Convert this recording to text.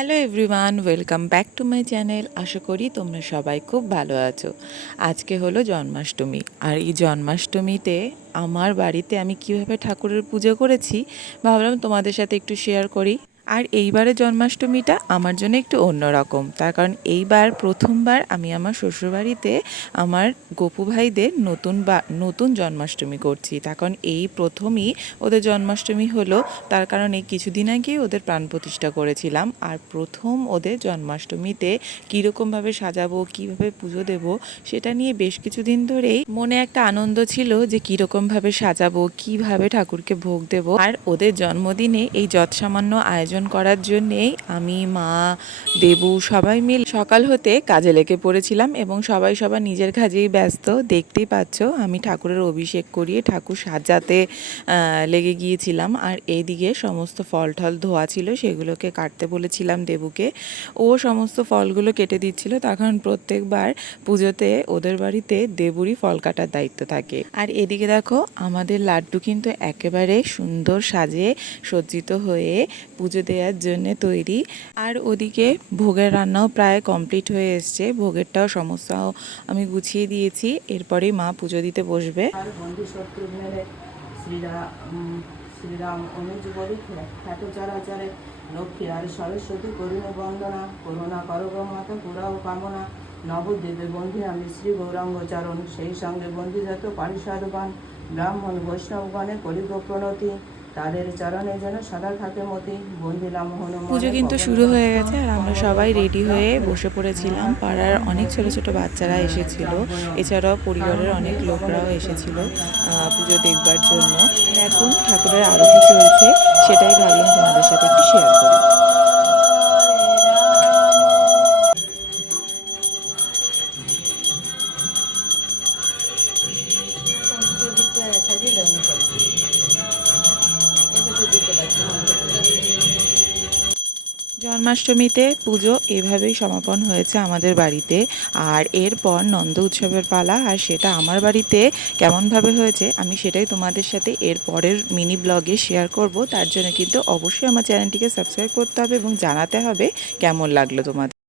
Hello everyone, welcome back to my channel. আশা করি তোমরা সবাই খুব ভালো আছো। আজকে হলো জন্মাষ্টমী, আর এই জন্মাষ্টমীতে আমার বাড়িতে আমি কিভাবে ঠাকুরের পুজো করেছি ভাবলাম তোমাদের সাথে একটু শেয়ার করি। আর এইবারের জন্মাষ্টমীটা আমার জন্য একটু অন্যরকম, তার কারণ এইবার প্রথমবার আমি আমার শ্বশুরবাড়িতে আমার গপু ভাইদের নতুন জন্মাষ্টমী করছি। তার কারণ এই প্রথমই ওদের জন্মাষ্টমী হলো, তার কারণ এই কিছুদিন আগেই ওদের প্রাণ প্রতিষ্ঠা করেছিলাম। আর প্রথম ওদের জন্মাষ্টমীতে কীরকমভাবে সাজাবো, কীভাবে পুজো দেব, সেটা নিয়ে বেশ কিছুদিন ধরেই মনে একটা আনন্দ ছিল যে কীরকমভাবে সাজাবো, কিভাবে ঠাকুরকে ভোগ দেব। আর ওদের জন্মদিনে এই যৎসামান্য আয়োজন করার জন্যেই আমি, মা, দেবু সবাই মিলে সকাল হতে কাজে লেগে পড়েছিলাম এবং সবাই সবার নিজের কাজেই ব্যস্ত। দেখতেই পাচ্ছ আমি ঠাকুরের অভিষেক করিয়ে ঠাকুর সাজাতে লেগে গিয়েছিলাম। আর এইদিকে সমস্ত ফল টল ধোয়া ছিল, সেগুলোকে কাটতে বলেছিলাম দেবুকে। ও সমস্ত ফলগুলো কেটে দিচ্ছিল, তখন প্রত্যেকবার পুজোতে ওদের বাড়িতে দেবুরই ফল কাটার দায়িত্ব থাকে। আর এদিকে দেখো আমাদের লাড্ডু কিন্তু একেবারে সুন্দর সাজে সজ্জিত হয়ে পুজো দেওয়ার জন্য তৈরি। আর ওদিকে ভোগের রান্নাও প্রায় কমপ্লিট হয়ে এসছে, ভোগেরটাও সমস্ত আমি গুছিয়ে দিয়েছি। এরপরেই মা পুজো দিতে বসবে। আর বন্ধু শত্রু মেরে শ্রীরাম অনুজ বলি খ্যাত চরাচরে লক্ষ্মী আর সরস্বতী করুণে বন্দনা করুণা করগ মাতা পুরাও কামনা নবদ্বীপে বন্ধু আমি শ্রী গৌরাঙ্গ চরণ, সেই সঙ্গে বন্ধু যত পারিষদগণ ব্রাহ্মণ বৈষ্ণবগণে করিব প্রণতি, তাদের চরণে যেন সদা থাকে মতি বন্দিলাম হন। পুজো কিন্তু শুরু হয়ে গেছে আর আমরা সবাই রেডি হয়ে বসে পড়েছিলাম। পাড়ার অনেক ছোট ছোট বাচ্চারা এসেছিল, এছাড়াও পরিবারের অনেক লোকরাও এসেছিল পুজো দেখবার জন্য। এখন ঠাকুরের আরতি চলছে, সেটাই ভাবলাম তোমাদের সাথে একটু শেয়ার করি। জন্মাষ্টমীতে পুজো এভাবেই সমাপন হয়েছে আমাদের বাড়িতে। আর এরপর নন্দ উৎসবের পালা, আর সেটা আমার বাড়িতে কেমনভাবে হয়েছে আমি সেটাই তোমাদের সাথে এর পরের মিনি ব্লগে শেয়ার করব। তার জন্য কিন্তু অবশ্যই আমার চ্যানেলটিকে সাবস্ক্রাইব করতে হবে এবং জানাতে হবে কেমন লাগলো তোমাদের।